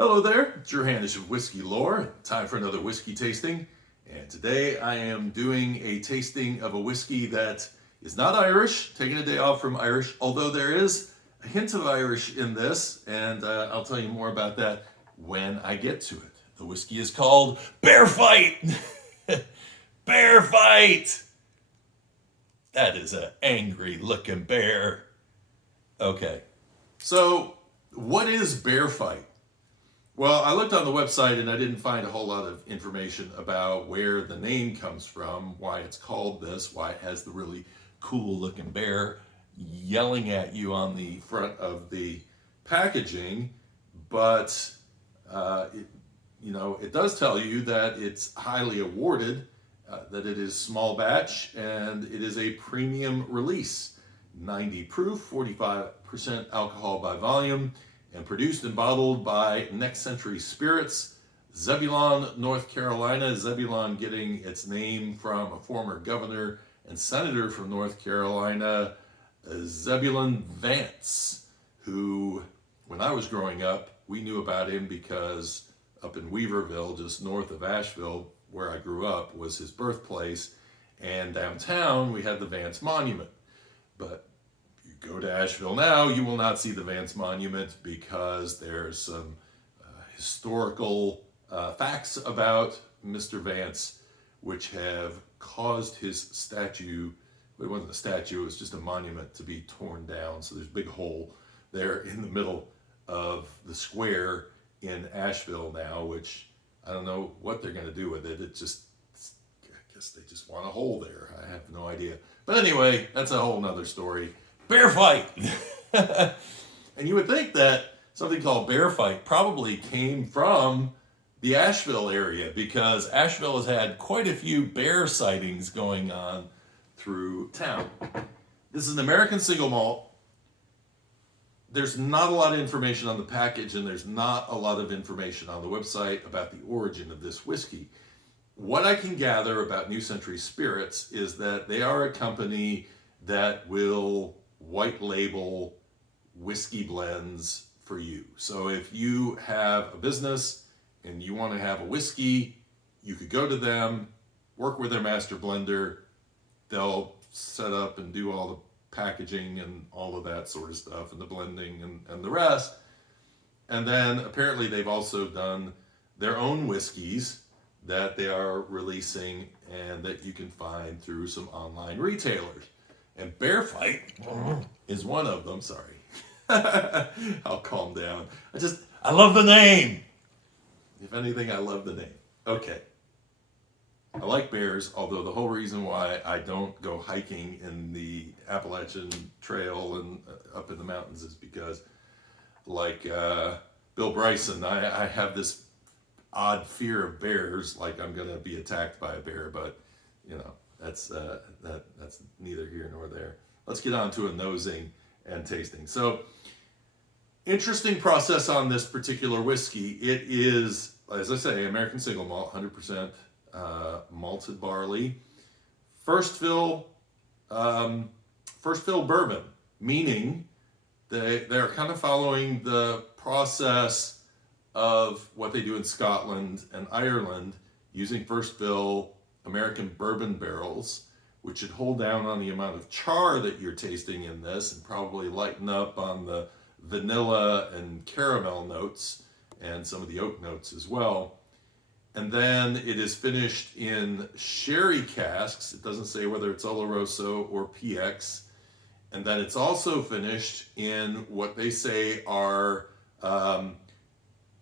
Hello there, it's your Handish of Whiskey Lore. Time for another whiskey tasting. And today I am doing a tasting of a whiskey that is not Irish, taking a day off from Irish, although there is a hint of Irish in this, and I'll tell you more about that when I get to it. The whiskey is called Bear Fight! Bear Fight! That is an angry looking bear. Okay, so what is Bear Fight? Well, I looked on the website and I didn't find a whole lot of information about where the name comes from, why it's called this, why it has the really cool looking bear yelling at you on the front of the packaging. But it does tell you that it's highly awarded, that it is small batch, and it is a premium release. 90 proof, 45% alcohol by volume, and produced and bottled by Next Century Spirits, Zebulon, North Carolina. Zebulon getting its name from a former governor and senator from North Carolina, Zebulon Vance, who, when I was growing up, we knew about him because up in Weaverville, just north of Asheville, where I grew up, was his birthplace, and downtown we had the Vance Monument. But go to Asheville now, you will not see the Vance Monument because there's some historical facts about Mr. Vance which have caused his statue, it wasn't a statue, it was just a monument, to be torn down. So there's a big hole there in the middle of the square in Asheville now, which I don't know what they're going to do with it. I guess they just want a hole there. I have no idea. But anyway, that's a whole nother story. Bear Fight! And you would think that something called Bear Fight probably came from the Asheville area, because Asheville has had quite a few bear sightings going on through town. This is an American single malt. There's not a lot of information on the package, and there's not a lot of information on the website about the origin of this whiskey. What I can gather about New Century Spirits is that they are a company that will white label whiskey blends for you. So if you have a business and you want to have a whiskey, you could go to them, work with their master blender. They'll set up and do all the packaging and all of that sort of stuff, and the blending and the rest. And then apparently they've also done their own whiskeys that they are releasing and that you can find through some online retailers. And Bear Fight is one of them. Sorry. I'll calm down. I love the name. If anything, I love the name. Okay. I like bears, although the whole reason why I don't go hiking in the Appalachian Trail and up in the mountains is because, like Bill Bryson, I have this odd fear of bears, like I'm going to be attacked by a bear, but, that's neither here nor there. Let's get on to a nosing and tasting. So, interesting process on this particular whiskey. It is, as I say, American single malt, 100% malted barley. First fill bourbon, meaning they're kind of following the process of what they do in Scotland and Ireland, using first fill American bourbon barrels, which should hold down on the amount of char that you're tasting in this and probably lighten up on the vanilla and caramel notes and some of the oak notes as well. And then it is finished in sherry casks. It doesn't say whether it's Oloroso or PX. And then it's also finished in what they say are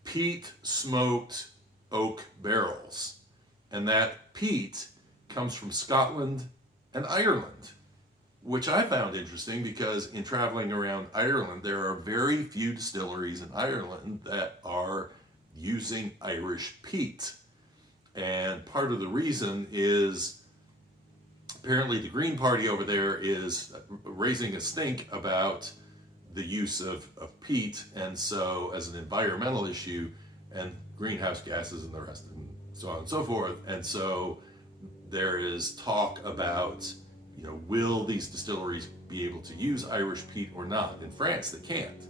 peat smoked oak barrels. And that peat comes from Scotland and Ireland, which I found interesting because in traveling around Ireland, there are very few distilleries in Ireland that are using Irish peat. And part of the reason is apparently the Green Party over there is raising a stink about the use of peat, and so as an environmental issue, and greenhouse gases and the rest, and so on and so forth. And so there is talk about, will these distilleries be able to use Irish peat or not? In France, they can't.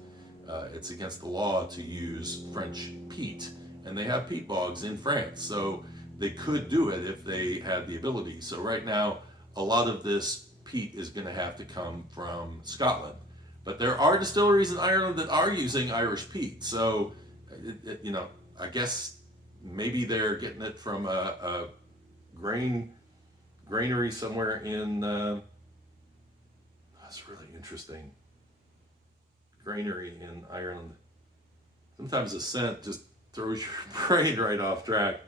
It's against the law to use French peat, and they have peat bogs in France, so they could do it if they had the ability. So right now, a lot of this peat is going to have to come from Scotland. But there are distilleries in Ireland that are using Irish peat. So, I guess maybe they're getting it from a granary somewhere in. That's really interesting. Granary in Ireland. Sometimes the scent just throws your brain right off track.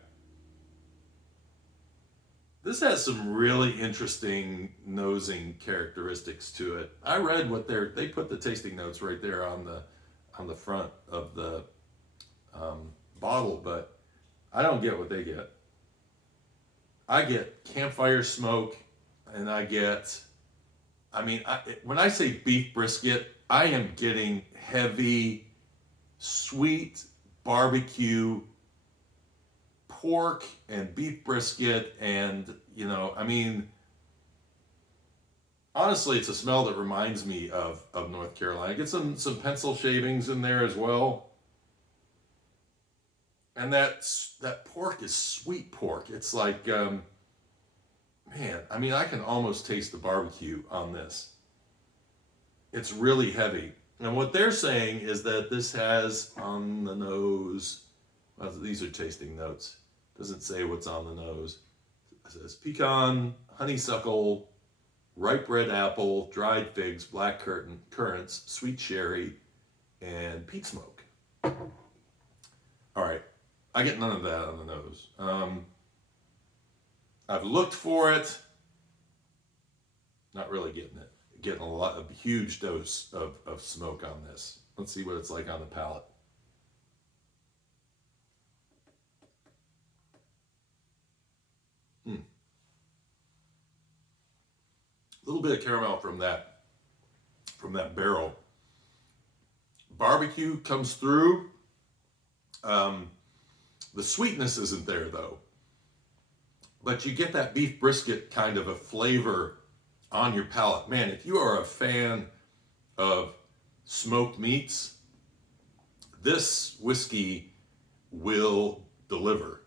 This has some really interesting nosing characteristics to it. I read what they put the tasting notes right there on the front of the bottle, but I don't get what they get. I get campfire smoke, and when I say beef brisket, I am getting heavy, sweet barbecue pork and beef brisket, and honestly, it's a smell that reminds me of North Carolina. Get some pencil shavings in there as well, and that pork is sweet pork. It's like I can almost taste the barbecue on this. It's really heavy, and what they're saying is that this has on the nose. Well, these are tasting notes. Doesn't say what's on the nose. It says pecan, honeysuckle, ripe red apple, dried figs, black currants, sweet sherry, and peat smoke. All right, I get none of that on the nose. I've looked for it. Not really getting it. Getting a huge dose of smoke on this. Let's see what it's like on the palate. A little bit of caramel from that barrel. Barbecue comes through. The sweetness isn't there though, but you get that beef brisket kind of a flavor on your palate. Man, if you are a fan of smoked meats, this whiskey will deliver.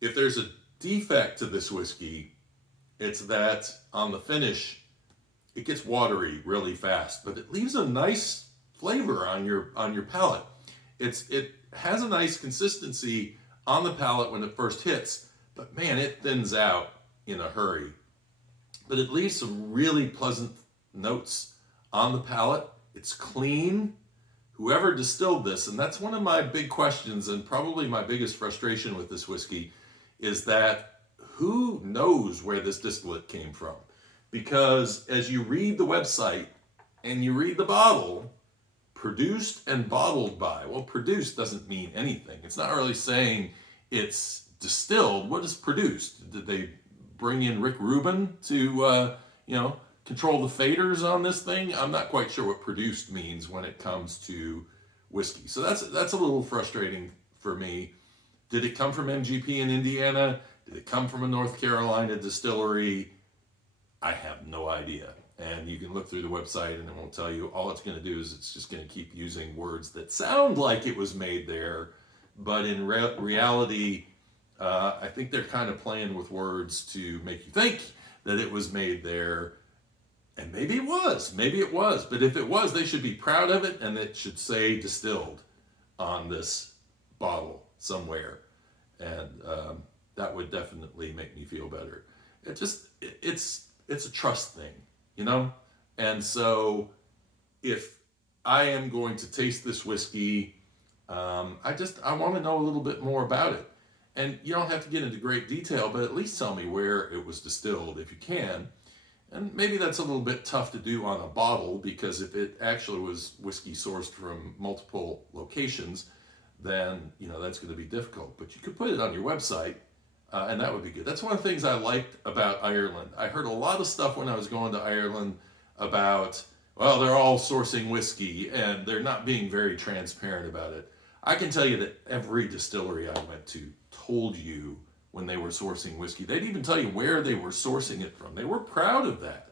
If there's a defect to this whiskey, it's that on the finish, it gets watery really fast, but it leaves a nice flavor on your palate. It has a nice consistency on the palate when it first hits, but man, it thins out in a hurry. But it leaves some really pleasant notes on the palate. It's clean. Whoever distilled this, and that's one of my big questions and probably my biggest frustration with this whiskey, is that who knows where this distillate came from? Because as you read the website and you read the bottle, produced and bottled by. Well, produced doesn't mean anything. It's not really saying it's distilled. What is produced? Did they bring in Rick Rubin to, control the faders on this thing? I'm not quite sure what produced means when it comes to whiskey. So that's a little frustrating for me. Did it come from MGP in Indiana? Did it come from a North Carolina distillery? I have no idea. And you can look through the website and it won't tell you. All it's going to do is it's just going to keep using words that sound like it was made there. But in reality, I think they're kind of playing with words to make you think that it was made there. And maybe it was. But if it was, they should be proud of it, and it should say distilled on this bottle somewhere. And that would definitely make me feel better. It's a trust thing, And so if I am going to taste this whiskey, I want to know a little bit more about it. And you don't have to get into great detail, but at least tell me where it was distilled if you can. And maybe that's a little bit tough to do on a bottle, because if it actually was whiskey sourced from multiple locations, then that's going to be difficult. But you could put it on your website, and that would be good. That's one of the things I liked about Ireland. I heard a lot of stuff when I was going to Ireland about, well, they're all sourcing whiskey and they're not being very transparent about it. I can tell you that every distillery I went to told you when they were sourcing whiskey. They'd even tell you where they were sourcing it from. They were proud of that.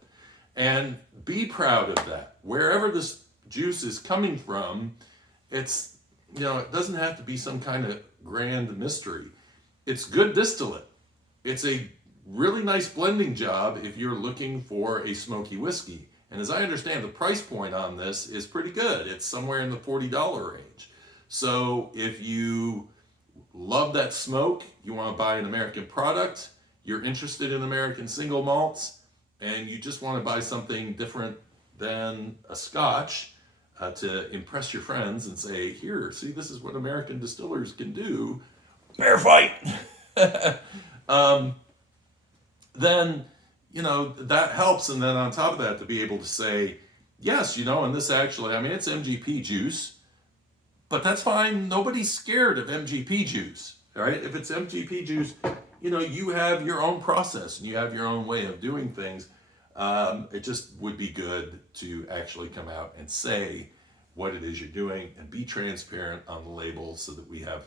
And be proud of that. Wherever this juice is coming from, it doesn't have to be some kind of grand mystery. It's good distillate. It's a really nice blending job if you're looking for a smoky whiskey. And as I understand, the price point on this is pretty good. It's somewhere in the $40 range. So if you love that smoke, you want to buy an American product, you're interested in American single malts, and you just want to buy something different than a Scotch to impress your friends and say, here, see, this is what American distillers can do. Bear fight! Then, that helps. And then on top of that, to be able to say, yes, and this actually, it's MGP juice, but that's fine. Nobody's scared of MGP juice, right? If it's MGP juice, you have your own process and you have your own way of doing things. It just would be good to actually come out and say what it is you're doing and be transparent on the label so that we have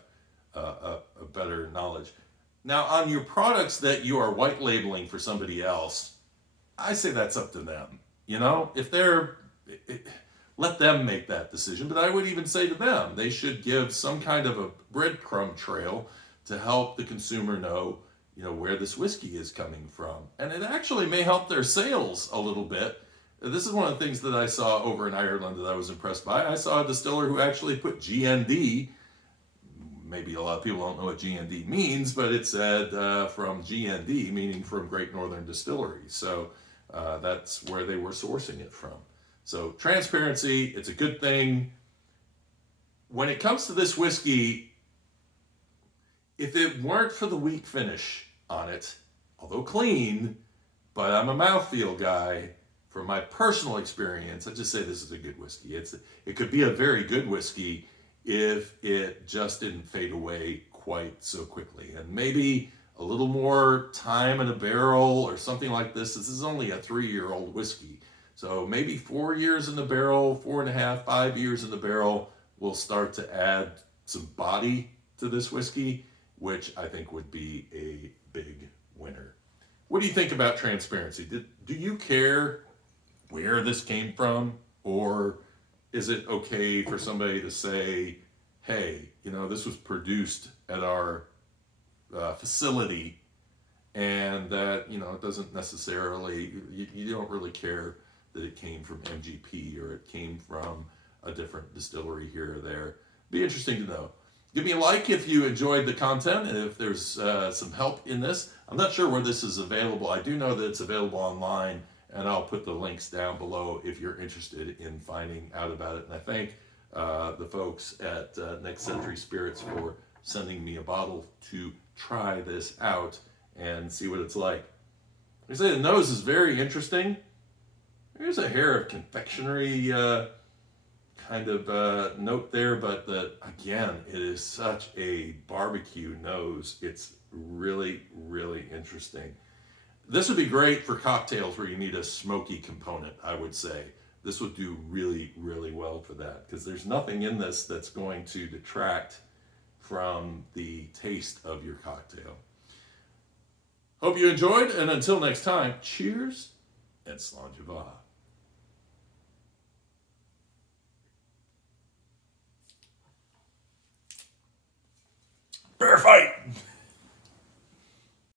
a better knowledge. Now, on your products that you are white labeling for somebody else, I say that's up to them. If let them make that decision. But I would even say to them, they should give some kind of a breadcrumb trail to help the consumer know, where this whiskey is coming from. And it actually may help their sales a little bit. This is one of the things that I saw over in Ireland that I was impressed by. I saw a distiller who actually put GND. Maybe a lot of people don't know what GND means, but it said from GND, meaning from Great Northern Distillery. So that's where they were sourcing it from. So transparency, it's a good thing. When it comes to this whiskey, if it weren't for the wheat finish on it, although clean, but I'm a mouthfeel guy, from my personal experience, I just say this is a good whiskey. It could be a very good whiskey if it just didn't fade away quite so quickly. And maybe a little more time in a barrel or something like this. This is only a 3-year-old whiskey. So maybe 4 years in the barrel, 4.5, 5 years in the barrel will start to add some body to this whiskey, which I think would be a big winner. What do you think about transparency? Do you care where this came from? Or is it okay for somebody to say, hey, this was produced at our facility, and that, it doesn't necessarily, you don't really care that it came from MGP or it came from a different distillery here or there. Be interesting to know. Give me a like if you enjoyed the content and if there's some help in this. I'm not sure where this is available. I do know that it's available online, and I'll put the links down below if you're interested in finding out about it. And I thank the folks at Next Century Spirits for sending me a bottle to try this out and see what it's like. Like I say, the nose is very interesting. There's a hair of confectionery kind of note there, but again, it is such a barbecue nose. It's really, really interesting. This would be great for cocktails where you need a smoky component, I would say. This would do really, really well for that, because there's nothing in this that's going to detract from the taste of your cocktail. Hope you enjoyed, and until next time, cheers and slàinte. Bear fight!